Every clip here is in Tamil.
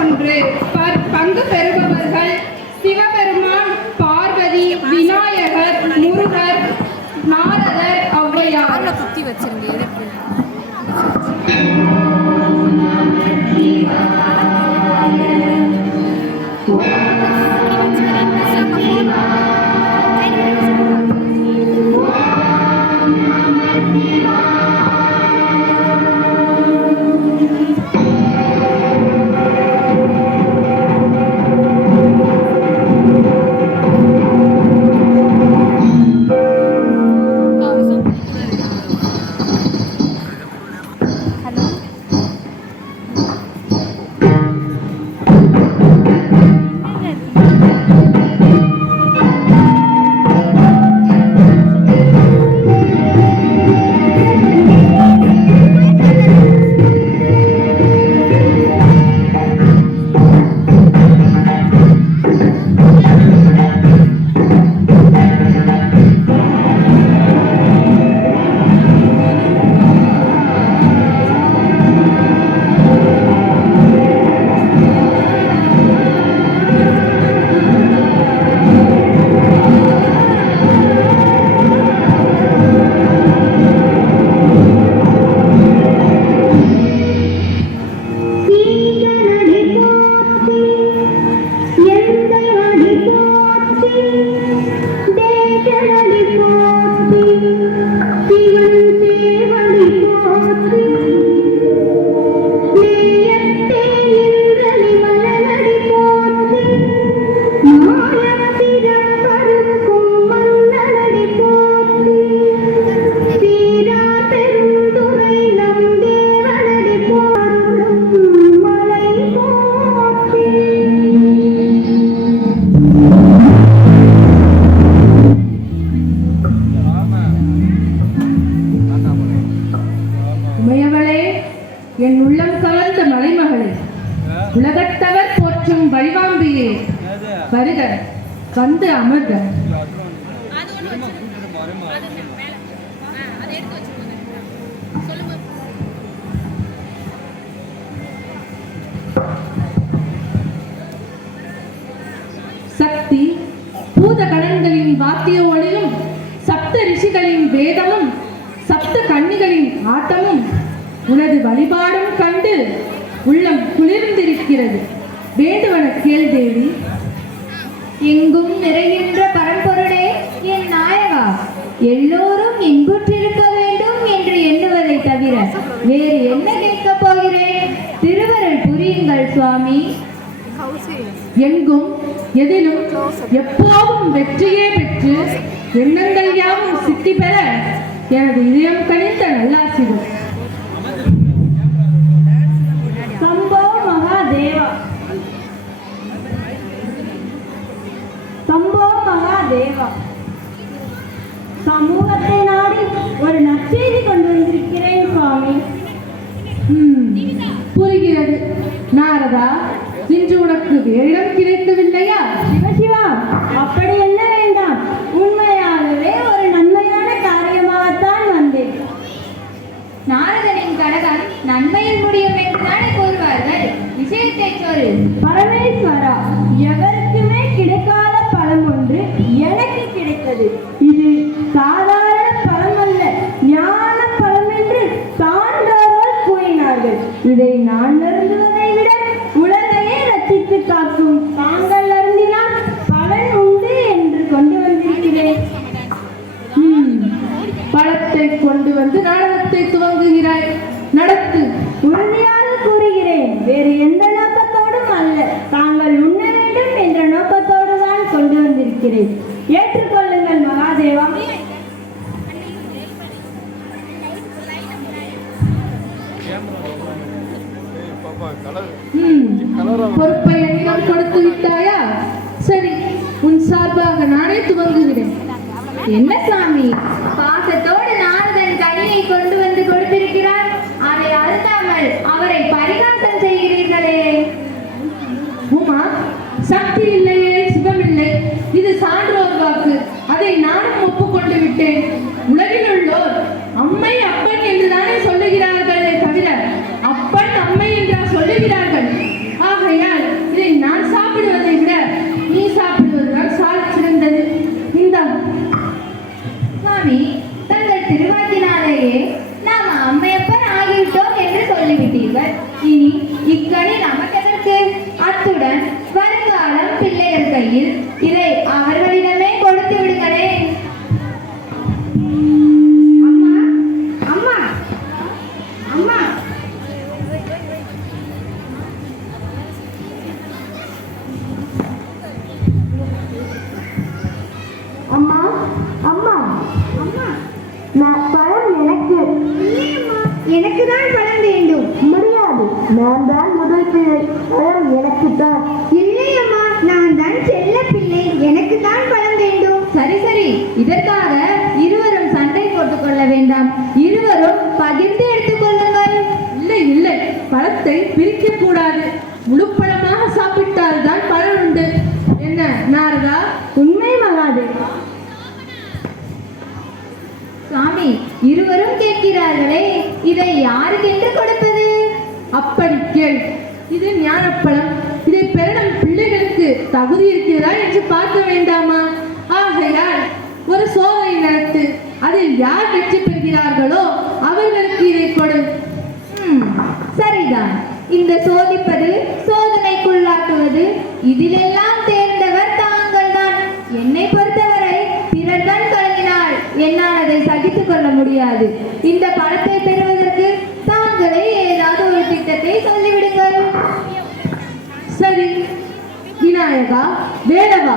1 பங்கு பெறுபவர்கள் சிவபெருமான், பார்வதி, விநாயகர், முருகர், நாரதர், ஔவையார். குத்தி வச்சிருந்தேன். என் உள்ளம் கலந்த மலைமகளே, உலகத்தவர் போற்றும் வழிவாம்பியே, வருக வந்து அமர்க. சக்தி பூதகணங்களின் வாத்திய ஒளியும், சப்த ரிஷிகளின் வேதமும், சப்த கன்னிகளின் ஆட்டமும், உனது வழிபாடும் கண்டு உள்ளம் குளிர்ந்திருக்கிறது. வேண்டுவன கேள் தேவி. எங்கும் நிறைகின்ற பரம்பொருளே, என் நாயகா, எல்லோரும் இன்புற்றிருக்க வேண்டும் என்று எண்ணுவதை தவிர வேறு என்ன கேட்கப் போகிறேன்? திருவருள் புரியுங்கள் சுவாமி. எங்கும் எதிலும் எப்போதும் வெற்றியே பெற்று எண்ணங்கள் யாவும் சித்தி பெற எனது இதயம் கணிந்த நல்லாசிகள். சம்போ மகாதேவா, சம்போ மகாதேவா, சமூகத்தை நாடி ஒரு நற்செய்தி கொண்டு வந்திருக்கிறேன் சுவாமி. புரிகிறது. நாரதா, இன்று உனக்கு வேடம் கிடைக்கவில்லையா? சிவசிவா, அப்படி என்ன வேண்டாம். உண்மையாகவே ஒரு நன்மையான காரியமாகத்தான் வந்தேன். நாரதனின் கடகம் நன்மையில் முடியும் என்றுதானே கூறுவார்கள். விஷயத்தை சொல். பரமேஸ்வரா, எவருக்குமே கிடைக்காத பலம் ஒன்று எனக்கு கிடைத்தது. இது சாதாரண பலம் அல்ல, ஞான பலம் என்று சான்றோர்கள் கூறினார்கள். இதை நான் அருந்துவதை விட உலகையே ரசித்து காக்கும் தாங்கள் அருந்தினால் பலன் உண்டு என்று கொண்டு வந்திருக்கிறேன். பழத்தை கொண்டு வந்து நாடகத்தை துவங்குகிறாய். நடத்து. உறுதியாக கூறுகிறேன், வேறு எந்த நோக்கத்தோடும் அல்ல. தாங்கள் உண்ண வேண்டும் என்ற நோக்கத்தோடு தான் கொண்டு வந்திருக்கிறேன். ஏற்றுக்கொள்ளுங்கள் மகாதேவா. பொறுப்பை என்னிடம் கொடுத்து விட்டாயா? சரி, உன் சார்பாக நானே துவங்குகிறேன். என்ன சாமி, பாசத்தோடு நாரதன் கனியை கொண்டு வந்து கொடுத்திருக்கிறார். அதை அருந்தாமல் அவரை பரிகாசம் செய்கிறீர்களே. உமா, சக்தி இல்லையே சுகமில்லை, இது சான்றோர் வாக்கு. அதை நானும் ஒப்புக்கொண்டு விட்டேன். உலகில் உள்ளோர் அம்மை அப்பன் என்றுதானே சொல்லுகிறார்களே தவிர அப்பன் அம்மை என்றா சொல்லுகிறார்கள். ஆகையால் இனி இக்கனி நமக்கெதற்கு? அத்துடன் வருங்காலம் பிள்ளைகள் கையில், இதை அவர்களிடமே கொடுத்து விடுங்களே. அம்மா அம்மா அம்மா அம்மா அம்மா அம்மா நான் பழம் எனக்கு எனக்கு தான் பழம் வேண்டும். முடியாது, நான் தான் முதல் பிள்ளை, பழம் எனக்கு தான். இல்லையம்மா, நான் தான் செல்ல பிள்ளை, எனக்கு தான் பழம் வேண்டும். சரி சரி, இதற்காக இருவரும் சண்டை போட்டுக் கொள்ள வேண்டாம். இருவரும் பகிர்ந்து எடுத்துக் கொள்ளுங்கள். இல்லை இல்லை, பழத்தை பிரிக்க கூடாது. முழு பழமாக சாப்பிட்டால் தான் பலன் உண்டு. என்ன நாரதா? உண்மை மகாதே. சாமி, இருவரும் கேட்கிறார்களே, இதை யாருக்கென்று கொடுப்பது? அப்படி கேள். இது ஞானப்பழம். இதை பெற நம் பிள்ளைகளுக்கு தகுதி இருக்கிறதா என்று பார்க்க வேண்டாமா? ஆகையால் ஒரு சோதனை நடத்து. அதில் யார் வெற்றி பெறுகிறார்களோ அவர்களுக்கு இதை கொடு. சரிதான். இந்த சோதிப்பது, சோதனைக்குள்ளாக்குவது, இதிலெல்லாம் தேர்ந்தவர் தாங்கள் தான். என்னை பொறுத்தவரை பிறர் தான் கலங்கினால் என்னால் அதை சகித்துக் கொள்ள முடியாது. இந்த பழத்தை பெறுவதற்கு தாங்களே ஏதாவது ஒரு திட்டத்தை சொல்லிவிடுங்கள். சரி, விநாயகா, வேலவா,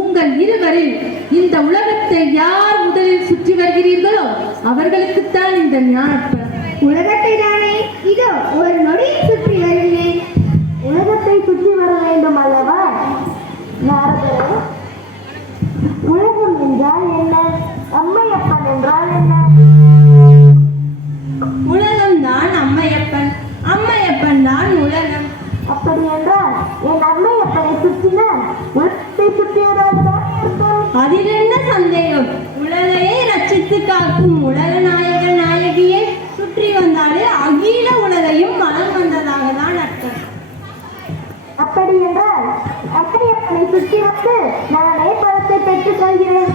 உங்கள் இருவரில் இந்த உலகத்தை யார் முதலில் சுற்றி வருகிறீர்களோ அவர்களுக்குத்தான் இந்த ஞானப்பழம். உலகத்தை தானே, இதோ ஒரு நொடியில் சுற்றி வருகிறேன். உலகத்தை சுற்றி வர வேண்டும் அல்லவா? நாரதரே, உலகம் என்றால் என்ன? அம்மையப்பன் என்றால் என்ன? உலகம் தான் அம்மையப்பன், அம்மையப்பன் தான் உலகம். அப்படி என்றால் என் அம்மையப்பனை சுற்றினால் உலகத்தை சுற்றியதாக தான் இருக்கும். அதில் என்ன சந்தேகம்? உலகையே ரட்சித்து காக்கும் உலக நாயக நாயகியை சுற்றி வந்தாலே அகில உலகையும் மனம் வந்ததாக தான் அர்த்தம். அப்படி என்றால் அம்மையப்பனை சுற்றி வந்து நானே பழத்தை பெற்றுக் கொள்கிறேன்.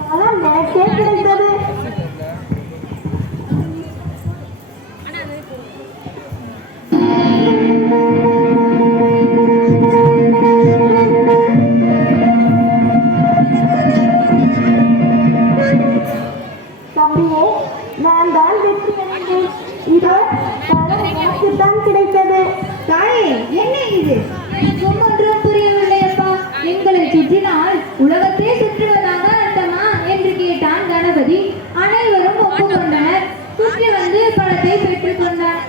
பழம் எனக்கே கிடைத்தது. தம்பியே, நான் தான் வெற்றி அடைந்தேன். இதோ பழம் எனக்குத்தான் கிடைத்தது. தாயே, என்ன இது? எனக்கும் ஒன்றும் புரியவில்லை அப்பா. எங்களை சுற்றினால் உலகத்தை சுற்றுவதாக அர்த்தமா என்று கேட்டான் கணபதி. அனைவரும் ஒப்புக்கொண்டனர். சுற்றி வந்து பழத்தை பெற்றுக் கொண்டார்.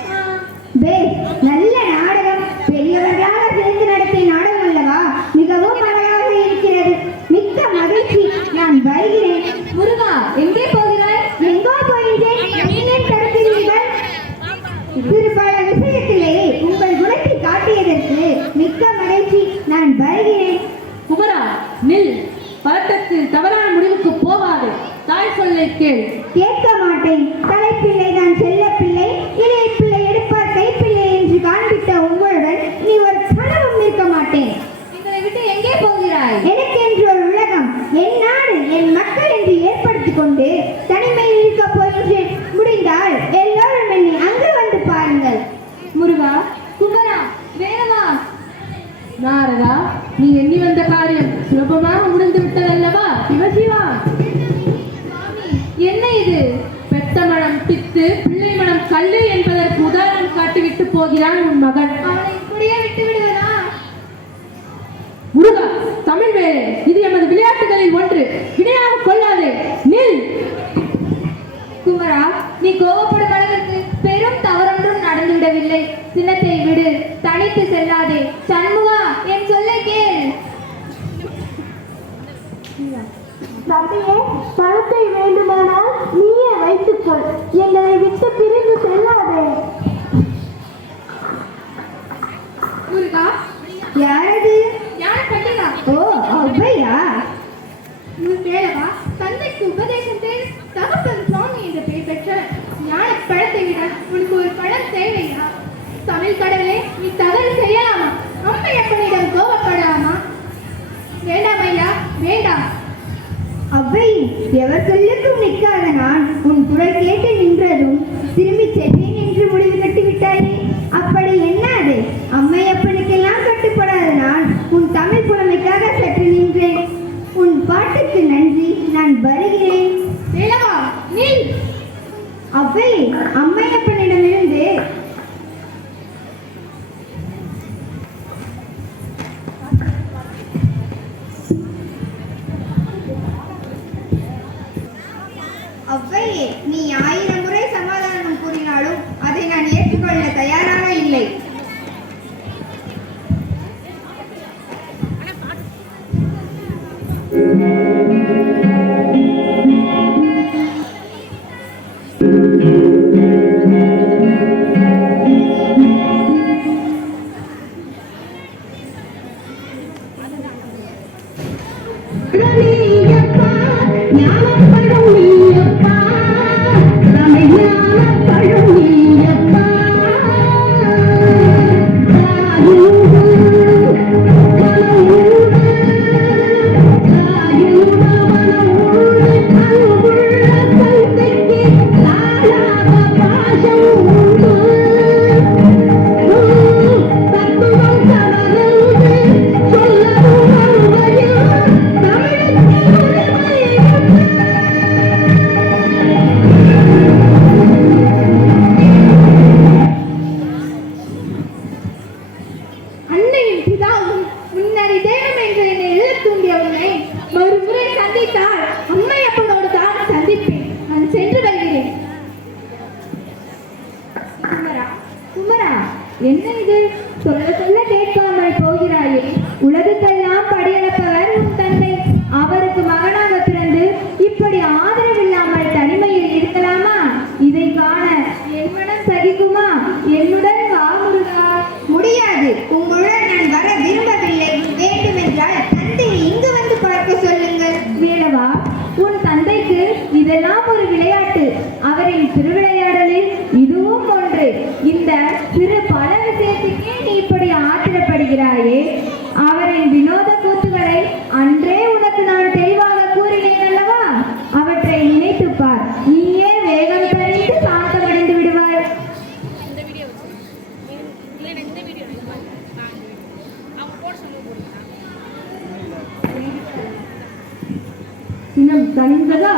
நல்ல நாடகம். பெரியவர்களாக சேர்ந்து நடத்திய நாடகம் அல்லவா? மிகவும் அழகாக இருக்கிறது. மிக்க மகிழ்ச்சி. நான் வருகிறேன். முருகா, எங்கே போகிறாய்? எங்கோ போகின்றேன். நீங்கள் தடுக்கிறீர்கள். சிறு பல விஷயத்திலே உங்கள் குணத்தை காட்டியதற்கு மிக்க மகிழ்ச்சி. நான் வருகிறேன். குமரா, நில். பழக்கத்தில் தவறான முடிவுக்கு போகாது. தாய் சொல்லை கேள். கேட்க மாட்டேன். தலைப்பிள்ளை தான் செல்ல பிள்ளை, இளைய பிள்ளை எடுப்பார் கைப்பிள்ளை என்று காண்பித்த உங்களுடன் நீ ஒரு கனவும் நிற்க மாட்டேன். எங்களை விட்டு எங்கே போகிறாய்? எனக்கென்று ஒரு உலகம், என் நாடு, என் மக்கள் என்று ஏற்படுத்திக் கொண்டு தனிமையில் இருக்க போகின்றேன். முடிந்தால் எல்லோரும் என்னை அங்கு வந்து பாருங்கள். முருகா, குமரா, வேலவா. நாரதா, நீ எண்ணி வந்த காரியம் சுலபமாக முடிந்து விட்டதல்லவா? சிவசிவா, என்ன இது? பெத்த மனம் பித்து, பிள்ளை மனம் கல்லு என்பதற்கு உதாரணம் காட்டிவிட்டு போகிறான் உன் மகன். அவனை இப்படியே விட்டு விடுவதா? முருகா, தமிழ் வேலை, இது எமது விளையாட்டுகளில் ஒன்று. வினையாக கொள்ளாதே. நில். குமரா, நீ கோபப்படும் அளவிற்கு பெரும் தவறொன்றும் நடந்துவிடவில்லை. சின்னத்தை விடு, தனித்து செல்லாதே. சண்முகா, என் சொல்லை கேள். தம்பியே, பணத்தை வேண்டுமானால் நீயே வைத்துக்கொள். எங்களை விட்டு பிரிந்து செல்லாதே. முருகா, யாரது? யார் கண்டிதா? ஓ, அவ்வையா? வேலவா, தந்தைக்கு உபதேசத்தை தகப்பன் சுவாமி என்ற பெயர் பெற்ற ஞான பழத்தை விட உனக்கு ஒரு பழம் தேவையா? தமிழ் கடவுளே, நீ தவறு செய்யலாமா? அம்மையப்பனிடம் கோபப்படலாமா? வேண்டாம் ஐயா, வேண்டாம். அவ்வை, எவர் சொல்லுக்கும் நிற்காத நான் உன் குரல் கேட்டு நின்றதும் திரும்பி சென்றேன் என்று முடிவு கட்டி விட்டாயே. அப்படி என்ன அது? அம்மையப்பனுக்கெல்லாம் கட்டுப்படாத நான் உன் தமிழ் புலமைக்காக சற்று நின்றேன். உன் பாட்டுக்கு நன்றி, நான் வருகிறேன். வேலவா, நில். அவ்வை, அம்மையப்பனிடமிருந்து அவ்வையே, நீ 1000 முறை சமாதானம் கூறினாலும் அதை நான் ஏற்றுக்கொள்ள தயாராக இல்லை. என்ன இது? சொல்ல சொல்ல கேட்காமல் போகிறாயே. உலகுக்கெல்லாம் படியளப்பவர் உன் தந்தை. அவருக்கு மகனாக பிறந்து இப்படி ஆதரவில்லாமல் தனிமையில் இருக்கலாமா? இதை காண என் மனம் சகிக்குமா? என்னுடன் வா முருகா. முடியாது. உங்களுடன் நான் வர விரும்பவில்லை. வேண்டுமென்றால் தந்தையை இங்கு வந்து பார்க்க சொல்லுங்கள். வேலவா, உன் தந்தைக்கு இதெல்லாம் ஒரு விளையாட்டு. அவரின் திருவிளையாடலில் இதுவும் ஒன்று. இந்த சிறு பல விஷயத்துக்கே நீ இப்படி ஆத்திரப்படுகிறாயே. அவரின் வினோத கூத்துகளை அன்றே உனக்கு நான் தெளிவாக கூறினேன் அல்லவா? அவற்றை நினைத்து பார். நீயே வேகம் தணிந்து சாந்தமடைந்து விடுவாய். இன்னும் தனிந்ததா?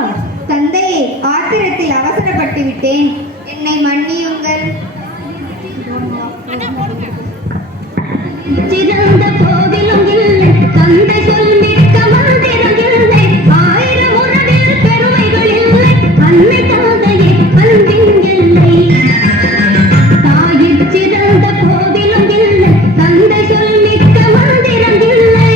தந்தையே, ஆத்திரத்தில் அவசரப்பட்டு விட்டேன். என்னை மன்னியுங்கள். சிறந்த போதிலும் இல்லை தந்தை சொல்லிட்ட மந்திரம் இல்லை. 1000 உறவில் பெருமைகள் இல்லை. அன்னை தந்தையே அன்பின் இல்லை. தாயிற் சிறந்த போதிலும் இல்லை தந்தை சொல்லிட்ட மந்திரம் இல்லை.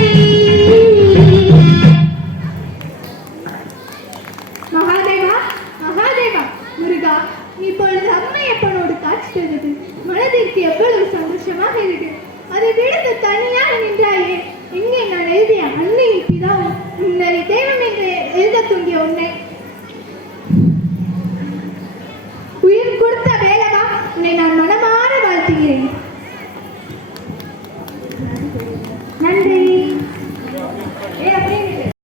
மகாதேவா, மகாதேவா, முருகா, நீ இப்பொழுது அம்மையப்பனோடு காட்சி தந்தது மனதிற்கு எவ்வளவு சந்தோஷமாக இருக்கு. அதை விடுத்து தனியாக நின்றாயே. எங்கே நான் எழுதிய அன்னையின் பிதாவும் முன்னறி தெய்வம் என்று எழுத தூண்டிய உன்னை உயிர் கொடுத்த வேலவா, உன்னை நான் மனமாற வாழ்த்துகிறேன்.